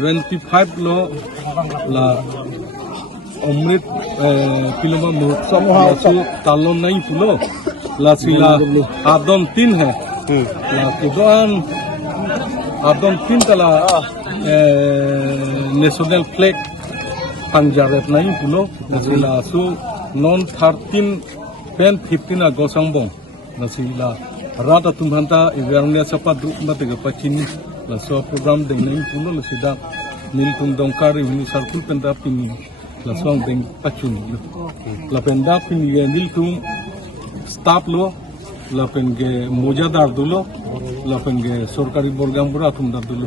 75 lo la Amrit Piloma Mahotsav lasu talon nahi pulo la sila adon 3 hai la kedoan adon 3 tala national flag panjaret nahi pulo la sila asu non 13 pen 15 agosang bong la sila rata tumhanta awareness apa duk mate ga pachini la so program deng nahi pulo la sida niltum Dongka Revenue Circle penda pini la so deng pachuni la penda pini niltum staff lo la penge mojadar dulo la penge sorkari borgam pura tum dar dulo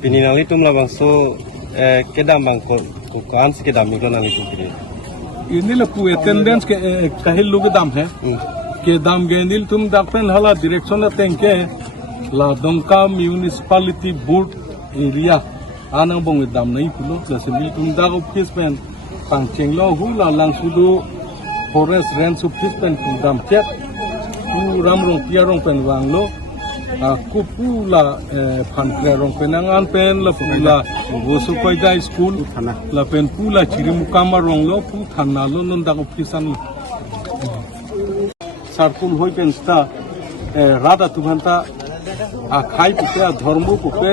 pini nali tum la bangso kedam bangko ko kan se kedam ni nali tum pini ini la pu attendance ke kahil lu kedam hai ke dam gendil tum dakpen hala direction na tengke la Dongka municipality board area anang bong dam nahi pulo la simil tum da office pen pangcheng lo hu la lang sudu forest range office pen dam chet pu ram rong pia rong pen wang lo ku pu la phan kre rong pen angan pen la pu la gosu koi dai school la pen pu la chirimukama rong lo pu thana lo non da office an sarkul hoi pen sta rada tubanta khai pupe dharmu pupe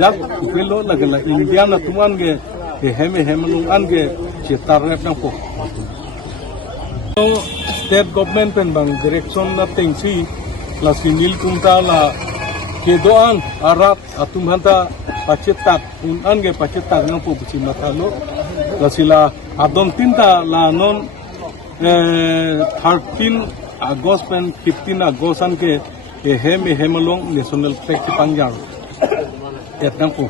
jak pupe lo lagala india na tuman ge heme hemelung an ge chetar rep na po state government pen bang direction na tengsi la sinil kumta la kedoan arat atum hanta pacetak un an ge pacetak na po busi matalo la sila adon tinta la non 13 August pen 15 August an ke heme hemelong national flag panjar etnang po